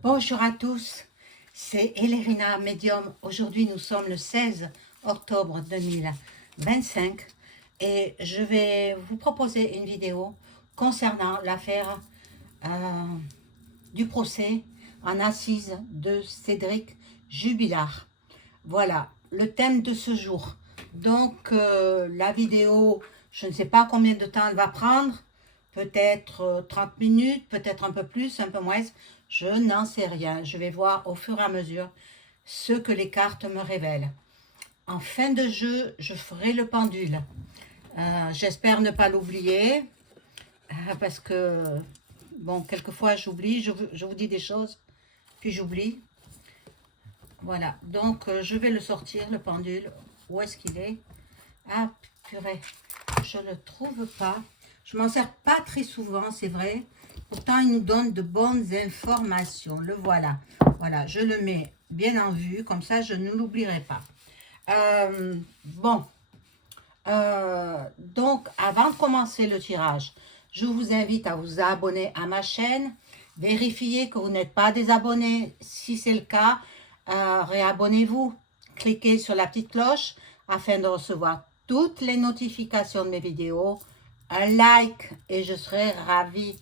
Bonjour à tous, c'est Elérina Medium. Aujourd'hui, nous sommes le 16 octobre 2025 et je vais vous proposer une vidéo concernant l'affaire du procès en assises de Cédric Jubilard. Voilà, le thème de ce jour. Donc, la vidéo, je ne sais pas combien de temps elle va prendre, peut-être 30 minutes, peut-être un peu plus, un peu moins, je n'en sais rien. Je vais voir au fur et à mesure ce que les cartes me révèlent. En fin de jeu, je ferai le pendule. J'espère ne pas l'oublier, parce que, bon, quelquefois j'oublie, je vous dis des choses, puis j'oublie. Voilà, donc je vais le sortir, le pendule. Où est-ce qu'il est? Ah, purée, je ne le trouve pas. Je m'en sers pas très souvent, c'est vrai. Pourtant, il nous donne de bonnes informations. Le voilà. Voilà, je le mets bien en vue, comme ça, je ne l'oublierai pas. Bon, donc, avant de commencer le tirage, je vous invite à vous abonner à ma chaîne. Vérifiez que vous n'êtes pas désabonné. Si c'est le cas, réabonnez-vous. Cliquez sur la petite cloche afin de recevoir toutes les notifications de mes vidéos. Un like et je serai ravie.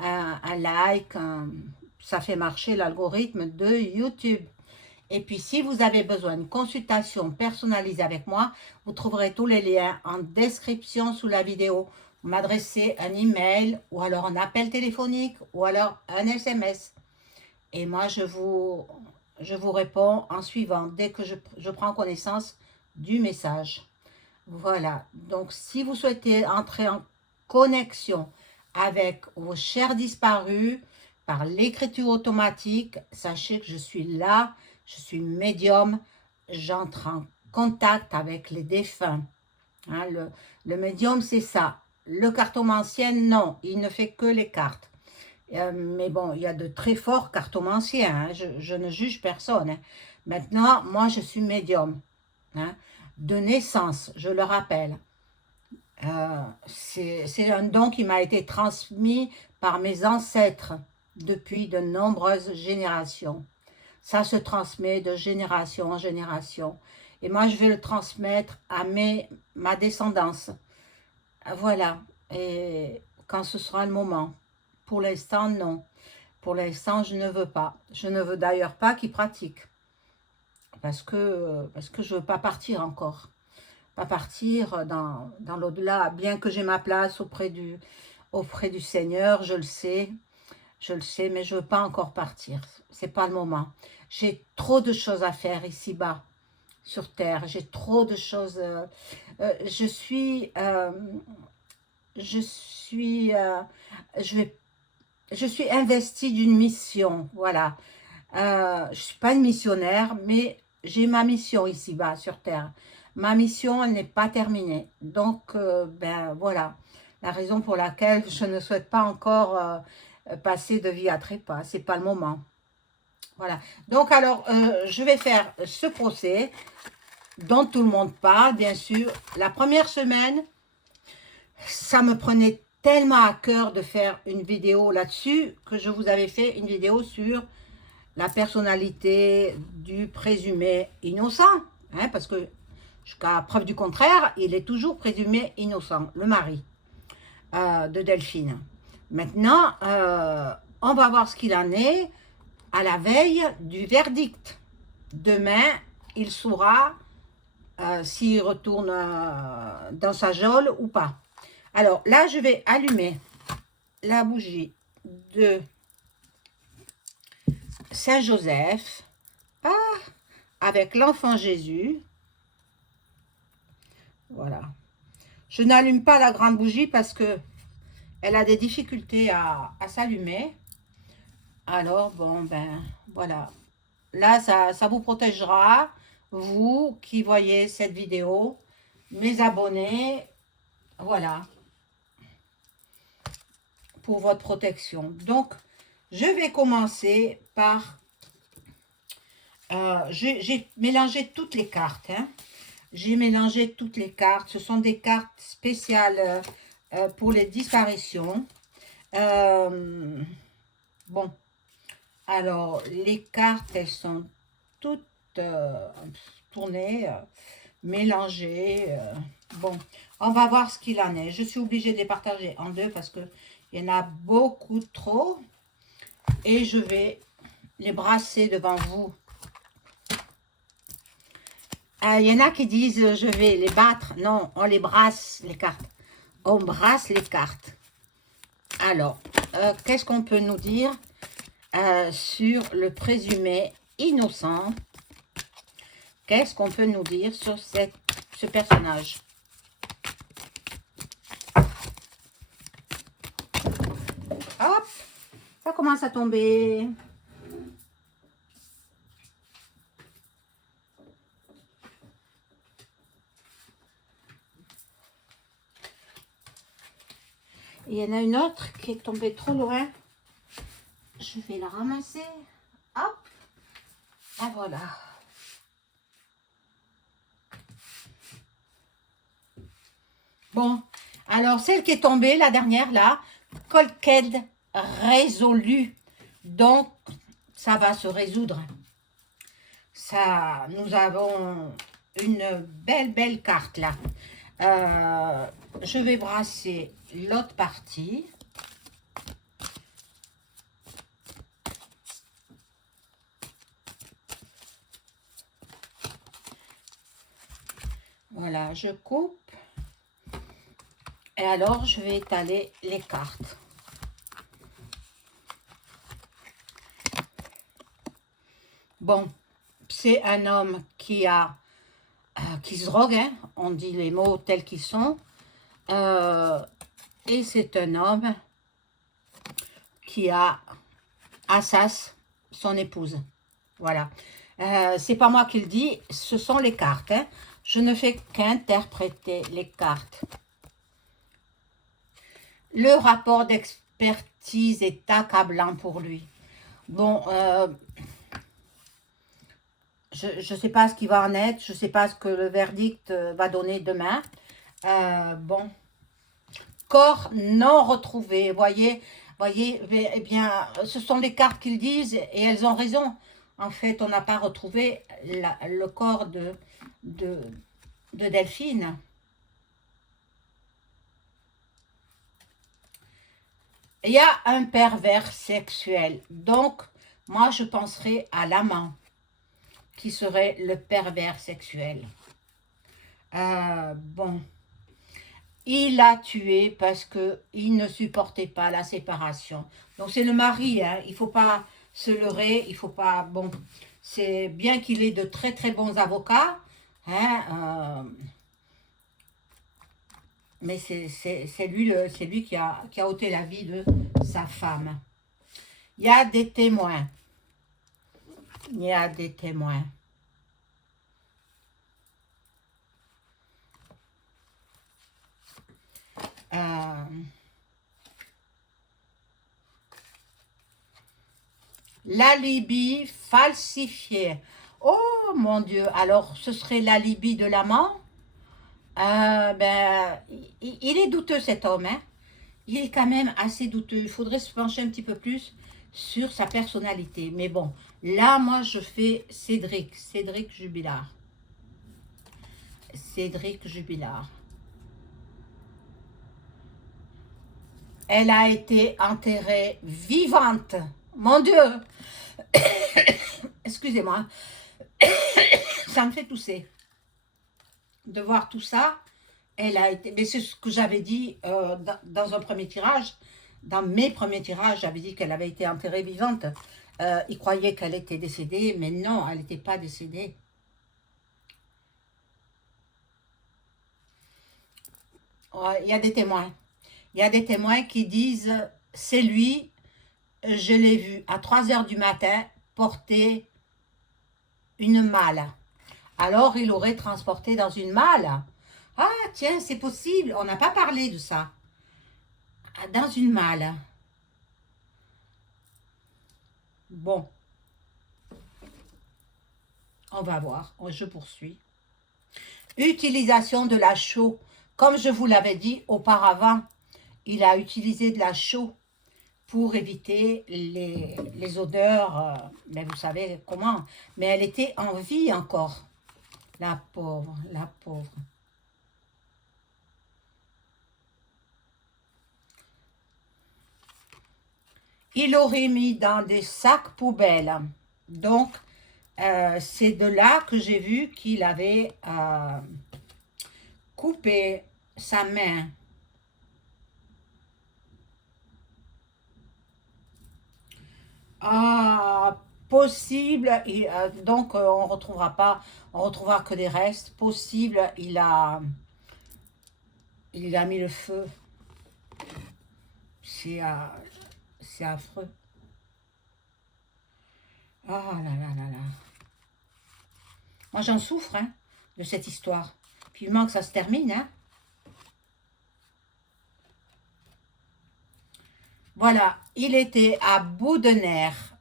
Un like, ça fait marcher l'algorithme de YouTube. Et puis, si vous avez besoin d'une consultation personnalisée avec moi, vous trouverez tous les liens en description sous la vidéo. Vous m'adressez un email ou alors un appel téléphonique ou alors un SMS. Et moi, je vous réponds en suivant dès que je prends connaissance du message. Voilà. Donc, si vous souhaitez entrer en connexion avec vos chers disparus par l'écriture automatique, sachez que je suis là, je suis médium, j'entre en contact avec les défunts. Hein, le médium, c'est ça. Le cartomancien, non, il ne fait que les cartes. Mais bon, il y a de très forts cartomanciens, hein, je ne juge personne. Hein. Maintenant, moi, je suis médium. Hein, de naissance, je le rappelle. C'est un don qui m'a été transmis par mes ancêtres depuis de nombreuses générations. Ça se transmet de génération en génération. Et moi, je vais le transmettre à ma descendance. Voilà. Et quand ce sera le moment. Pour l'instant, non. Pour l'instant, je ne veux pas. Je ne veux d'ailleurs pas qu'ils pratiquent. Parce que je ne veux pas partir encore. Pas partir dans l'au-delà. Bien que j'ai ma place auprès du Seigneur, je le sais, mais je ne veux pas encore partir. C'est pas le moment. J'ai trop de choses à faire ici-bas, sur Terre. J'ai trop de choses. Je suis, je suis investie d'une mission. Voilà. Je ne suis pas une missionnaire, mais j'ai ma mission ici-bas, sur Terre. Ma mission, elle n'est pas terminée. Donc, ben voilà, la raison pour laquelle je ne souhaite pas encore passer de vie à trépas. C'est pas le moment. Voilà. Donc, alors, je vais faire ce procès dont tout le monde parle, bien sûr. La première semaine, ça me prenait tellement à cœur de faire une vidéo là-dessus que je vous avais fait une vidéo sur la personnalité du présumé innocent, hein, parce que jusqu'à preuve du contraire, il est toujours présumé innocent, le mari de Delphine. Maintenant, on va voir ce qu'il en est à la veille du verdict. Demain, il saura s'il retourne dans sa geôle ou pas. Alors là, je vais allumer la bougie de Saint-Joseph avec l'enfant Jésus. Voilà. Je n'allume pas la grande bougie parce que elle a des difficultés à s'allumer. Alors, bon, ben, voilà. Là, ça vous protégera, vous qui voyez cette vidéo, mes abonnés, voilà, pour votre protection. Donc, je vais commencer par... j'ai mélangé toutes les cartes, hein. J'ai mélangé toutes les cartes. Ce sont des cartes spéciales pour les disparitions. Bon, Alors, les cartes, elles sont toutes tournées, mélangées. Bon, on va voir ce qu'il en est. Je suis obligée de les partager en deux parce qu'il y en a beaucoup trop. Et je vais les brasser devant vous. Il y en a qui disent je vais les battre. Non, on les brasse, les cartes. On brasse les cartes. Alors, qu'est-ce qu'on peut nous dire sur le présumé innocent? Qu'est-ce qu'on peut nous dire sur ce personnage? Hop, ça commence à tomber. Il y en a une autre qui est tombée trop loin. Je vais la ramasser. Hop. Et voilà. Bon. Alors, celle qui est tombée, la dernière, là. Colqued résolu. Donc, ça va se résoudre. Ça, nous avons une belle carte, là. Je vais brasser l'autre partie. Voilà, je coupe. Et alors, je vais étaler les cartes. Bon, c'est un homme qui se drogue, hein, on dit les mots tels qu'ils sont. Et c'est un homme qui assasse son épouse. Voilà. C'est pas moi qui le dis, ce sont les cartes. Hein. Je ne fais qu'interpréter les cartes. Le rapport d'expertise est accablant pour lui. Bon, je ne sais pas ce qui va en être, je ne sais pas ce que le verdict va donner demain. Bon, corps non retrouvé, voyez, eh bien, ce sont les cartes qu'ils disent et elles ont raison. En fait, on n'a pas retrouvé le corps de Delphine. Il y a un pervers sexuel, donc moi je penserais à l'amant qui serait le pervers sexuel. Bon, il a tué parce qu'il ne supportait pas la séparation. Donc c'est le mari, hein, il ne faut pas se leurrer, il faut pas... Bon, c'est bien qu'il ait de très bons avocats, hein, mais c'est lui qui a ôté la vie de sa femme. Il y a des témoins. Il y a des témoins. L'alibi falsifié. Oh mon Dieu, alors ce serait l'alibi de l'amant? Ben, il est douteux cet homme, hein? Il est quand même assez douteux. Il faudrait se pencher un petit peu plus sur sa personnalité. Mais bon, là, moi, je fais Cédric Jubilard. Cédric Jubilard. Elle a été enterrée vivante. Mon Dieu! Excusez-moi. Ça me fait tousser. De voir tout ça. Elle a été... Mais c'est ce que j'avais dit dans un premier tirage. Dans mes premiers tirages, j'avais dit qu'elle avait été enterrée vivante. Ils croyaient qu'elle était décédée, mais non, elle n'était pas décédée. Ouais, il y a des témoins. Il y a des témoins qui disent, c'est lui, je l'ai vu à 3 heures du matin porter une malle. Alors, il aurait transporté dans une malle. Ah, tiens, c'est possible. On n'a pas parlé de ça. Dans une malle. Bon. On va voir. Je poursuis. Utilisation de la chaux. Comme je vous l'avais dit auparavant, il a utilisé de la chaux pour éviter les odeurs, mais vous savez comment. Mais elle était en vie encore, la pauvre, la pauvre. Il l'aurait mis dans des sacs poubelles. Donc, c'est de là que j'ai vu qu'il avait coupé sa main. Ah, possible, donc on retrouvera pas, on retrouvera que des restes. Possible, il a mis le feu. C'est c'est affreux. Ah là là là là. Moi j'en souffre, hein, de cette histoire. Vivement que ça se termine, hein. Voilà, il était à bout de nerfs.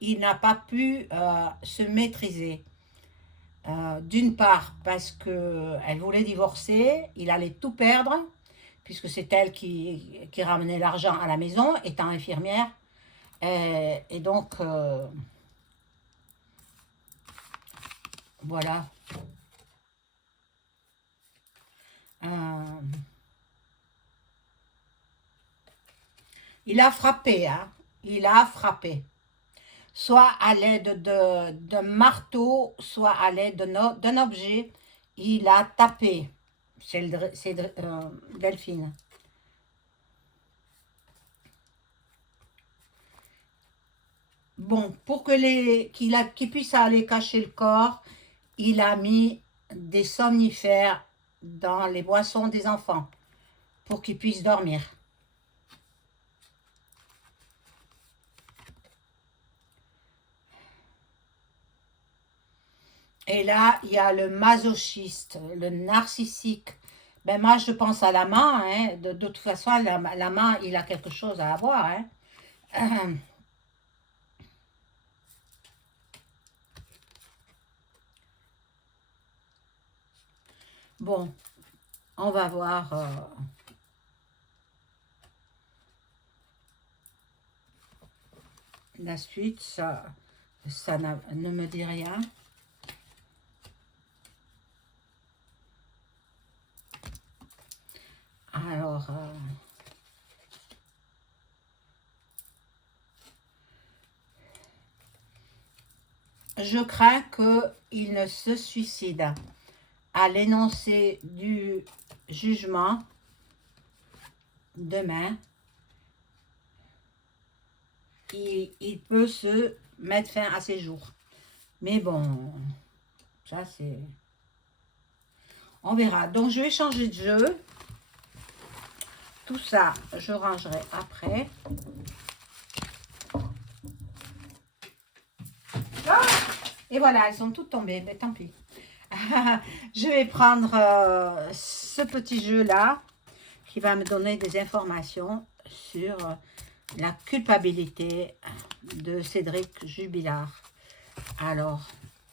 Il n'a pas pu se maîtriser. D'une part parce qu'elle voulait divorcer, il allait tout perdre, puisque c'est elle qui ramenait l'argent à la maison, étant infirmière. Et donc, voilà. Euh, il a frappé, hein. Il a frappé. Soit à l'aide de marteau, soit à l'aide d'un objet. Il a tapé. C'est Delphine. Bon, pour qu'il puisse aller cacher le corps, il a mis des somnifères dans les boissons des enfants pour qu'ils puissent dormir. Et là, il y a le masochiste, le narcissique. Ben moi, je pense à l'amant. Hein. De toute façon, l'amant, il a quelque chose à avoir. Hein. Bon, on va voir la suite. Ça ne me dit rien. Alors, je crains qu'il ne se suicide. À l'énoncé du jugement demain, il peut se mettre fin à ses jours. Mais bon, ça c'est... On verra. Donc je vais changer de jeu. Tout ça, je rangerai après. Ah, et voilà, elles sont toutes tombées. Mais tant pis. Je vais prendre ce petit jeu-là qui va me donner des informations sur la culpabilité de Cédric Jubilard. Alors,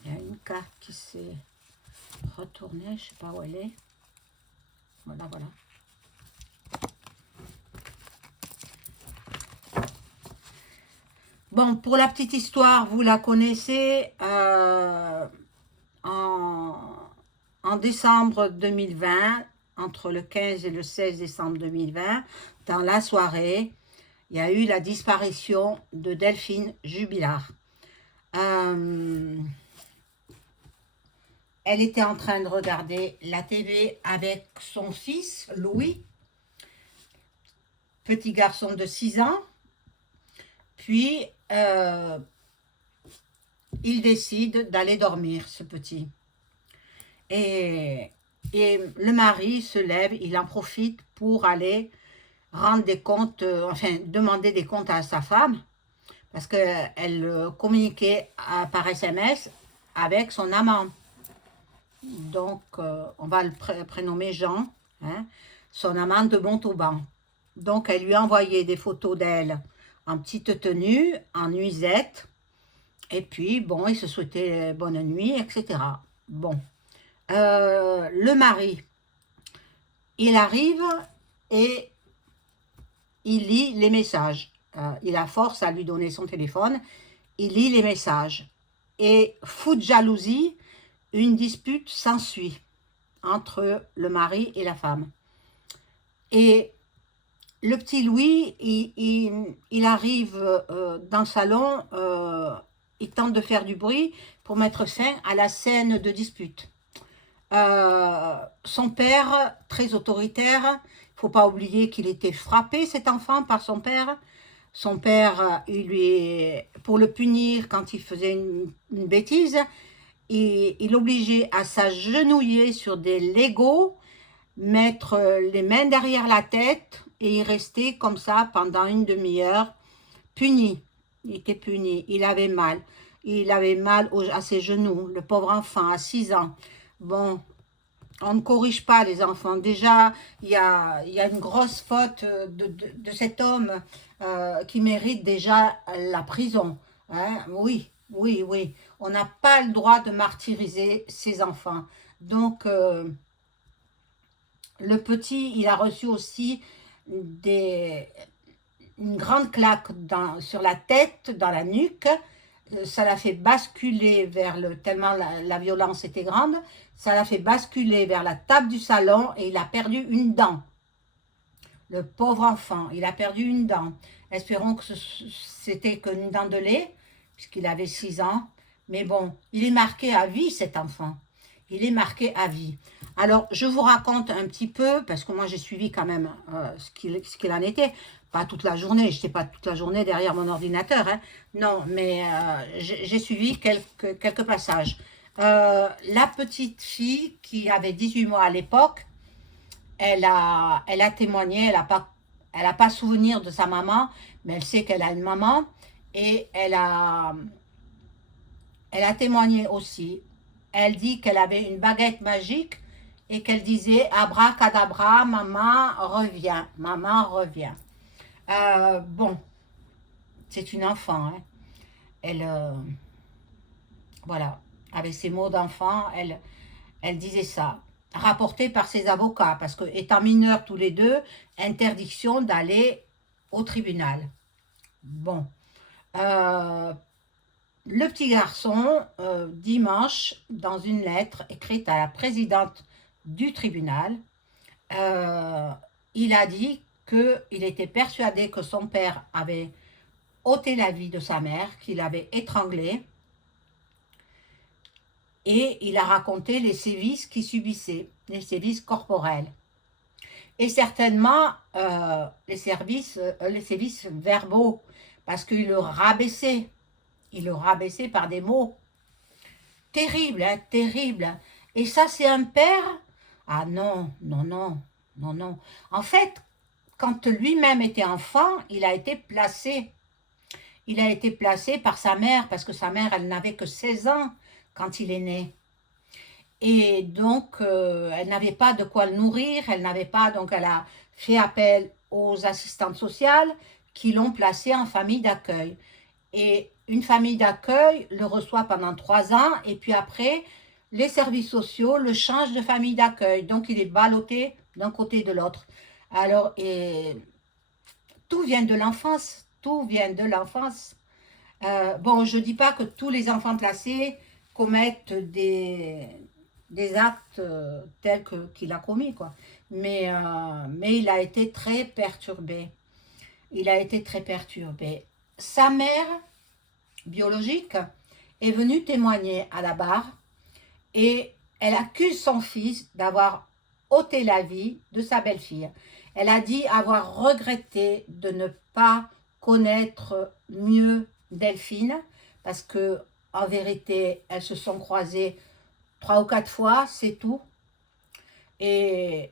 il y a une carte qui s'est retournée, je ne sais pas où elle est. Voilà, voilà. Bon, pour la petite histoire, vous la connaissez. En décembre 2020, entre le 15 et le 16 décembre 2020, dans la soirée, il y a eu la disparition de Delphine Jubilard. Elle était en train de regarder la TV avec son fils, Louis, petit garçon de 6 ans. Puis, il décide d'aller dormir, ce petit. Et le mari se lève, il en profite pour aller rendre des comptes, enfin, demander des comptes à sa femme, parce qu'elle communiquait par SMS avec son amant. Donc, on va le prénommer Jean, hein, son amant de Montauban. Donc, elle lui a envoyé des photos d'elle en petite tenue, en nuisette, et puis, bon, il se souhaitait bonne nuit, etc. Bon, le mari, il arrive et il lit les messages. il la force à lui donner son téléphone. Il lit les messages. Et fou de jalousie, une dispute s'ensuit entre le mari et la femme. Et le petit Louis, il arrive dans le salon, il tente de faire du bruit pour mettre fin à la scène de dispute. Son père, très autoritaire, il ne faut pas oublier qu'il était frappé, cet enfant, par son père. Son père, pour le punir quand il faisait une bêtise, il l'obligeait à s'agenouiller sur des Legos, mettre les mains derrière la tête et il restait comme ça pendant une demi-heure, puni. Il était puni, il avait mal. Il avait mal à ses genoux, le pauvre enfant, à 6 ans. Bon, on ne corrige pas les enfants. Déjà, il y a une grosse faute de cet homme qui mérite déjà la prison. Hein? Oui, oui, oui. On n'a pas le droit de martyriser ses enfants. Donc, le petit, il a reçu aussi une grande claque sur la tête, dans la nuque. Ça l'a fait basculer tellement la violence était grande, ça l'a fait basculer vers la table du salon et il a perdu une dent. Le pauvre enfant, il a perdu une dent. Espérons que c'était qu'une dent de lait, puisqu'il avait 6 ans. Mais bon, il est marqué à vie, cet enfant. Il est marqué à vie. Alors, je vous raconte un petit peu, parce que moi, j'ai suivi quand même ce qu'il en était. Pas toute la journée, je n'étais pas toute la journée derrière mon ordinateur. Hein. Non, mais j'ai suivi quelques passages. La petite fille, qui avait 18 mois à l'époque, elle a témoigné, elle a pas souvenir de sa maman, mais elle sait qu'elle a une maman. Et elle a témoigné aussi. Elle dit qu'elle avait une baguette magique et qu'elle disait abracadabra, maman revient, maman revient. Bon, c'est une enfant. Hein. Elle, voilà, avec ses mots d'enfant, elle disait ça. Rapporté par ses avocats, parce que étant mineurs tous les deux, interdiction d'aller au tribunal. Bon. Le petit garçon, dimanche, dans une lettre écrite à la présidente du tribunal, il a dit qu'il était persuadé que son père avait ôté la vie de sa mère, qu'il avait étranglée, et il a raconté les sévices qu'il subissait, les sévices corporels. Et certainement les sévices verbaux, parce qu'il le rabaissait. Il le rabaissait par des mots. Terrible, hein, terrible. Et ça, c'est un père? Ah non, non, non, non, non. En fait, quand lui-même était enfant, il a été placé. Il a été placé par sa mère, parce que sa mère, elle n'avait que 16 ans quand il est né. Et donc, elle n'avait pas de quoi le nourrir, elle n'avait pas, donc elle a fait appel aux assistantes sociales qui l'ont placé en famille d'accueil. Et une famille d'accueil le reçoit pendant 3 ans et puis après, les services sociaux le changent de famille d'accueil. Donc, il est ballotté d'un côté et de l'autre. Alors, tout vient de l'enfance. Tout vient de l'enfance. Bon, je ne dis pas que tous les enfants placés commettent des actes tels qu'il a commis, quoi. Mais il a été très perturbé. Il a été très perturbé. Sa mère biologique est venue témoigner à la barre et elle accuse son fils d'avoir ôté la vie de sa belle-fille. Elle a dit avoir regretté de ne pas connaître mieux Delphine parce que en vérité, elles se sont croisées 3 ou 4 fois, c'est tout. Et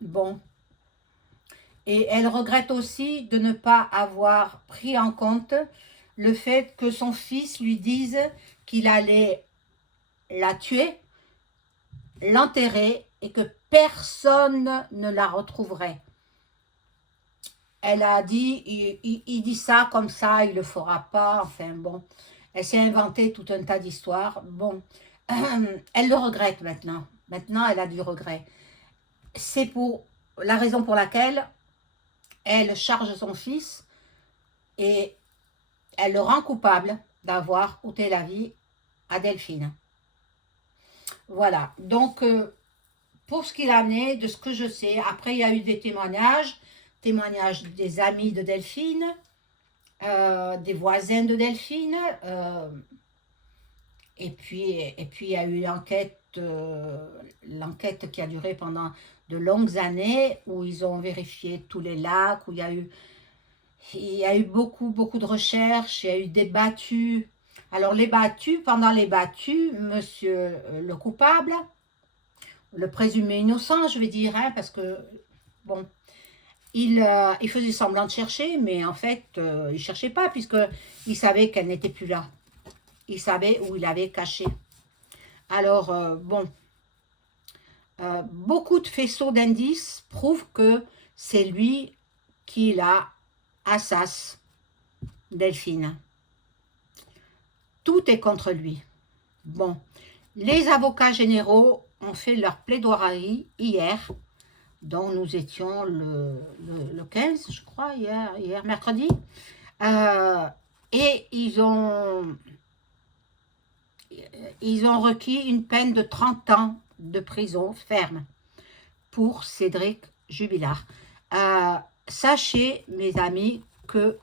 bon, et elle regrette aussi de ne pas avoir pris en compte le fait que son fils lui dise qu'il allait la tuer, l'enterrer et que personne ne la retrouverait. Elle a dit, il dit ça comme ça, il le fera pas, enfin bon. Elle s'est inventé tout un tas d'histoires. Bon, elle le regrette maintenant. Maintenant, elle a du regret. C'est pour la raison pour laquelle elle charge son fils et elle le rend coupable d'avoir ôté la vie à Delphine. Voilà, donc pour ce qu'il en est, de ce que je sais, après il y a eu des témoignages des amis de Delphine, des voisins de Delphine, et puis il y a eu l'enquête qui a duré pendant de longues années, où ils ont vérifié tous les lacs, où il y a eu beaucoup de recherches, il y a eu des battues. Alors pendant les battues, monsieur le coupable, le présumé innocent, je vais dire, hein, parce que, bon, il faisait semblant de chercher, mais en fait, il ne cherchait pas, puisqu'il savait qu'elle n'était plus là. Il savait où il avait caché. Alors, bon, beaucoup de faisceaux d'indices prouvent que c'est lui qui l'a assassiné, Delphine. Tout est contre lui. Bon, les avocats généraux ont fait leur plaidoirie hier, dont nous étions le 15, je crois, hier mercredi, et ils ont requis une peine de 30 ans de prison ferme pour Cédric Jubilard. Sachez, mes amis, que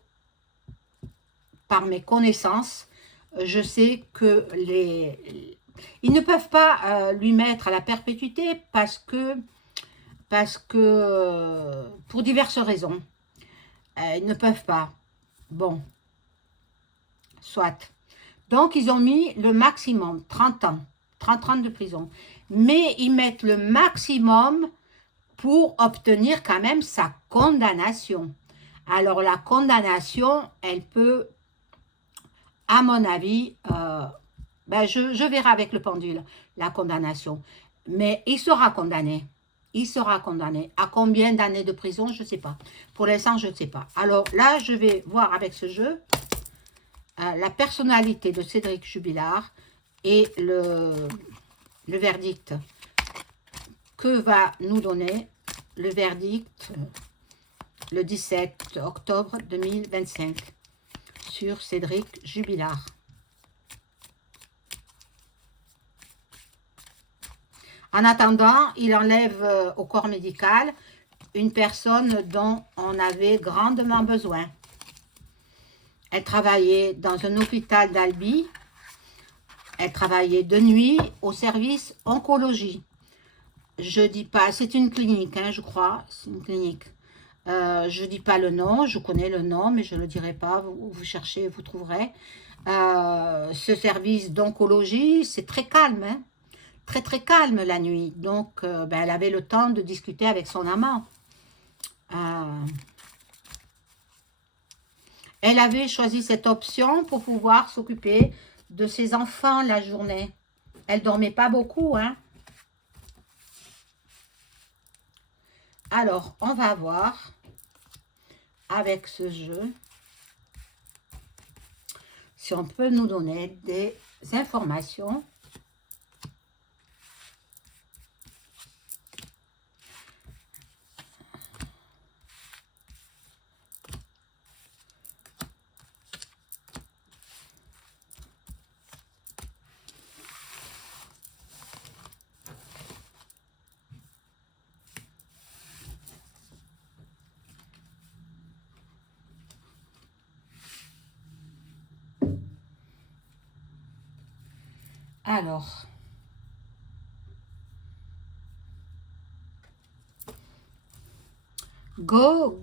par mes connaissances, je sais que ils ne peuvent pas lui mettre à la perpétuité parce que pour diverses raisons. Ils ne peuvent pas. Bon, soit. Donc, ils ont mis le maximum, 30 ans, 30 ans de prison. Mais ils mettent le maximum pour obtenir quand même sa condamnation. Alors, la condamnation, elle peut, à mon avis, je verrai avec le pendule, la condamnation. Mais il sera condamné. Il sera condamné. À combien d'années de prison, je ne sais pas. Pour l'instant, je ne sais pas. Alors là, je vais voir avec ce jeu la personnalité de Cédric Jubilard et le verdict que va nous donner le verdict le 17 octobre 2025 sur Cédric Jubilard. En attendant, il enlève au corps médical une personne dont on avait grandement besoin. Elle travaillait dans un hôpital d'Albi. Elle travaillait de nuit au service oncologie. Je dis pas, c'est une clinique, hein, je crois, c'est une clinique. Je dis pas le nom, je connais le nom, mais je ne le dirai pas. Vous cherchez, vous trouverez. Ce service d'oncologie, c'est très calme, hein, très calme la nuit. Donc, elle avait le temps de discuter avec son amant. Elle avait choisi cette option pour pouvoir s'occuper de ses enfants la journée. Elle dormait pas beaucoup, hein. Alors, on va voir avec ce jeu si on peut nous donner des informations. Alors, go,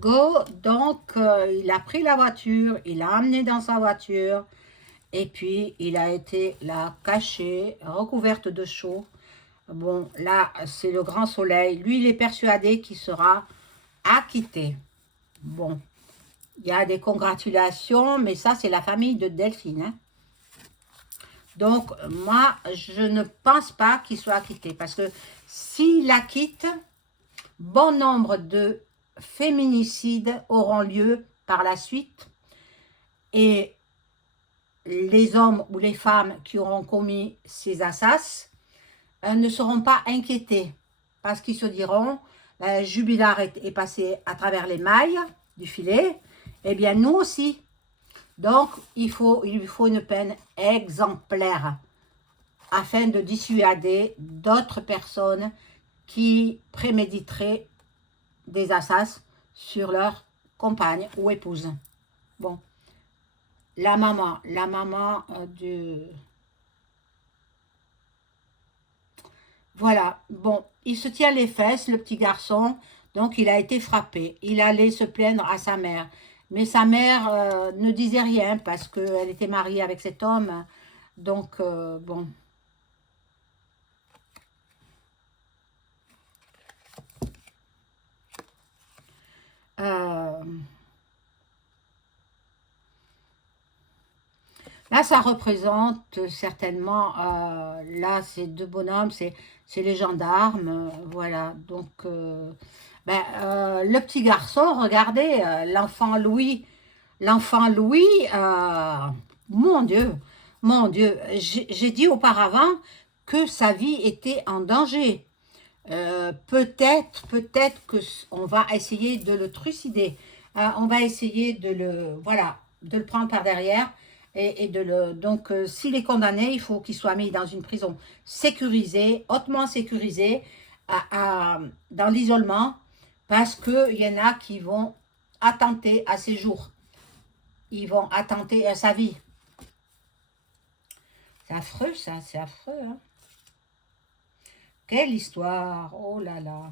donc il a pris la voiture, il l'a amené dans sa voiture, et puis il a été là caché, recouverte de chaux. Bon, là, c'est le grand soleil. Lui, il est persuadé qu'il sera acquitté. Bon, il y a des congratulations, mais ça, c'est la famille de Delphine, hein. Donc, moi, je ne pense pas qu'il soit acquitté. Parce que s'il l'acquitte, bon nombre de féminicides auront lieu par la suite. Et les hommes ou les femmes qui auront commis ces assassinats ne seront pas inquiétés. Parce qu'ils se diront, Jubilard est passé à travers les mailles du filet. Eh bien, nous aussi, Donc, il lui faut une peine exemplaire afin de dissuader d'autres personnes qui préméditeraient des assassins sur leur compagne ou épouse. Bon, la maman de... Voilà, bon, il se tient les fesses, le petit garçon, donc il a été frappé. Il allait se plaindre à sa mère. Mais sa mère ne disait rien parce qu'elle était mariée avec cet homme. Donc, bon. Euh, Là, ça représente certainement, là, ces deux bonhommes, c'est les gendarmes, voilà. Donc, le petit garçon, regardez, l'enfant Louis, mon Dieu, mon Dieu, j'ai dit auparavant que sa vie était en danger. Peut-être que on va essayer de le trucider. On va essayer de voilà, de le prendre par derrière et de le. Donc, s'il est condamné, il faut qu'il soit mis dans une prison sécurisée, hautement sécurisée, dans l'isolement, parce que il y en a qui vont attenter à ses jours. Ils vont attenter à sa vie. C'est affreux, ça, c'est affreux, hein. Quelle histoire, oh là là.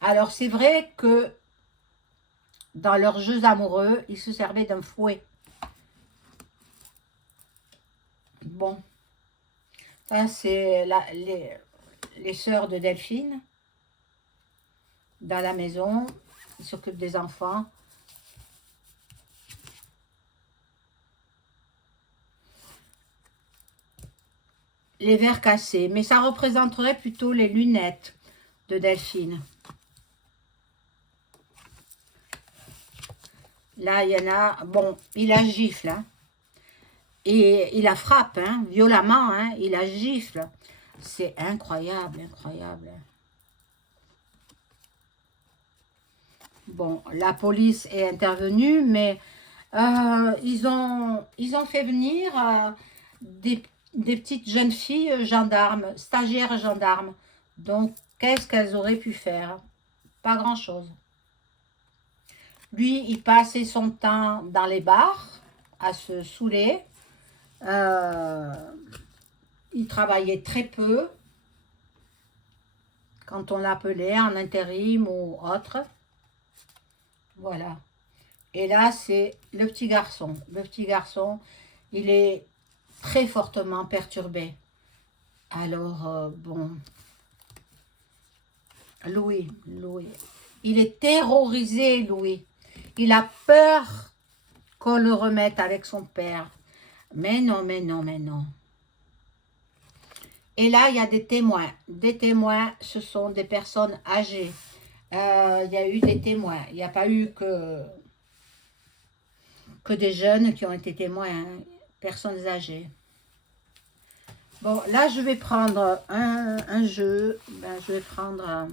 Alors, c'est vrai que dans leurs jeux amoureux, ils se servaient d'un fouet. Bon, ça c'est les sœurs de Delphine, dans la maison, ils s'occupent des enfants. Les verres cassés, mais ça représenterait plutôt les lunettes de Delphine. Là, il y en a, bon, il la gifle, hein, et il la frappe, hein, violemment, hein, il la gifle. C'est incroyable, incroyable. Bon, la police est intervenue, mais ils ont fait venir des petites jeunes filles gendarmes, stagiaires gendarmes. Donc, qu'est-ce qu'elles auraient pu faire? Pas grand-chose. Lui, il passait son temps dans les bars à se saouler. Il travaillait très peu quand on l'appelait en intérim ou autre. Voilà. Et là, c'est le petit garçon. Le petit garçon, il est très fortement perturbé. Alors, bon, Louis, il est terrorisé, Louis. Il a peur qu'on le remette avec son père. Mais non, mais non, mais non. Et là, il y a des témoins. Des témoins, ce sont des personnes âgées. Il y a eu des témoins. Il n'y a pas eu que des jeunes qui ont été témoins, hein. Personnes âgées. Bon, là, je vais prendre un jeu. Ben, je vais prendre...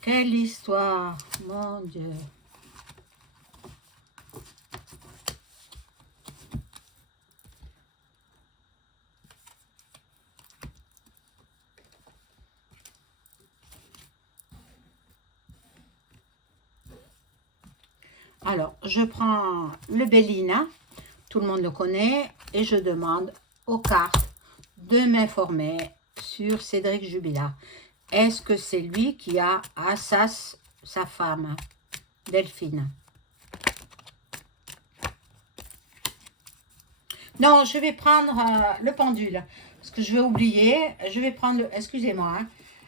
Quelle histoire, mon Dieu. Alors, je prends le Bélina, tout le monde le connaît, et je demande aux cartes de m'informer sur Cédric Jubilard. Est-ce que c'est lui qui a assassiné sa femme, Delphine? Non, je vais prendre le pendule, parce que je vais oublier. Je vais prendre le... Excusez-moi,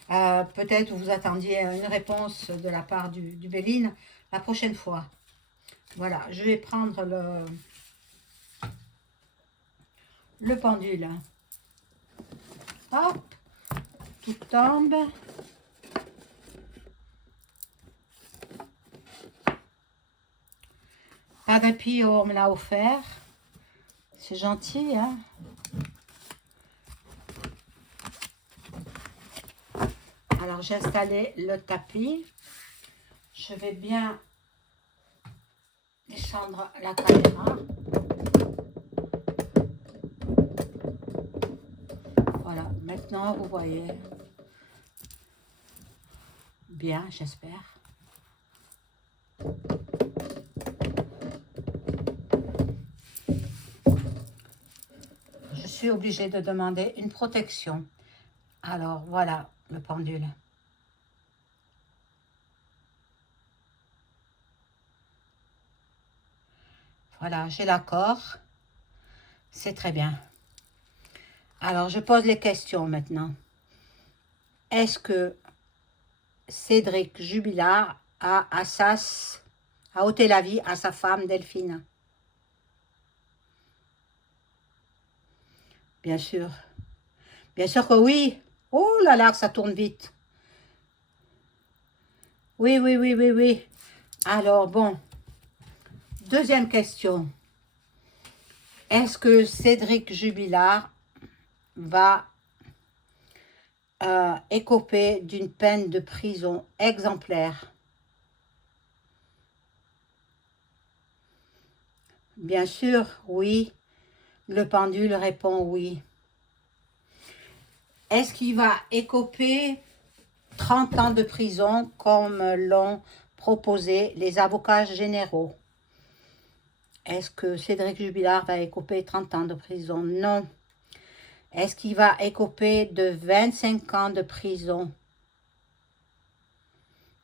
hein. Peut-être vous attendiez une réponse de la part du Béline la prochaine fois. Voilà, je vais prendre le pendule. Hop, tout tombe. Padre Pio me l'a offert. C'est gentil, hein. Alors, Alors, j'ai installé le tapis. Je vais bien descendre la caméra. Voilà, maintenant vous voyez bien, j'espère. Je suis obligée de demander une protection. Alors voilà le pendule. Voilà, j'ai l'accord. C'est très bien. Alors, je pose les questions maintenant. Est-ce que Cédric Jubilard a ôté la vie à sa femme Delphine? Bien sûr. Bien sûr que oui. Oh là là, que ça tourne vite. Oui, oui, oui, oui, oui. Alors, bon. Deuxième question. Est-ce que Cédric Jubilard va écoper d'une peine de prison exemplaire? Bien sûr, oui. Le pendule répond oui. Est-ce qu'il va écoper 30 ans de prison comme l'ont proposé les avocats généraux? Est-ce que Cédric Jubilard va écoper 30 ans de prison? Non. Est-ce qu'il va écoper de 25 ans de prison?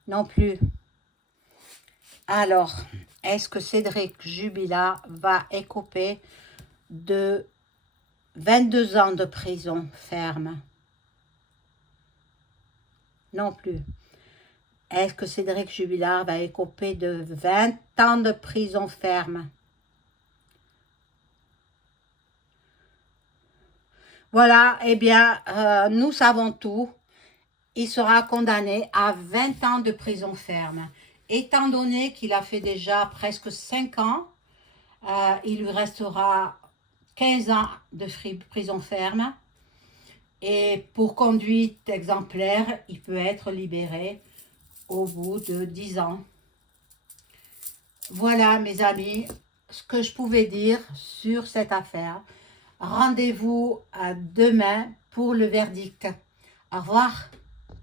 Non plus. Alors, est-ce que Cédric Jubilard va écoper de 22 ans de prison ferme? Non plus. Est-ce que Cédric Jubilard va écoper de 20 ans de prison ferme? Voilà, eh bien, nous savons tout. Il sera condamné à 20 ans de prison ferme. Étant donné qu'il a fait déjà presque 5 ans, il lui restera 15 ans de prison ferme. Et pour conduite exemplaire, il peut être libéré au bout de 10 ans. Voilà, mes amis, ce que je pouvais dire sur cette affaire. Rendez-vous demain pour le verdict. Au revoir.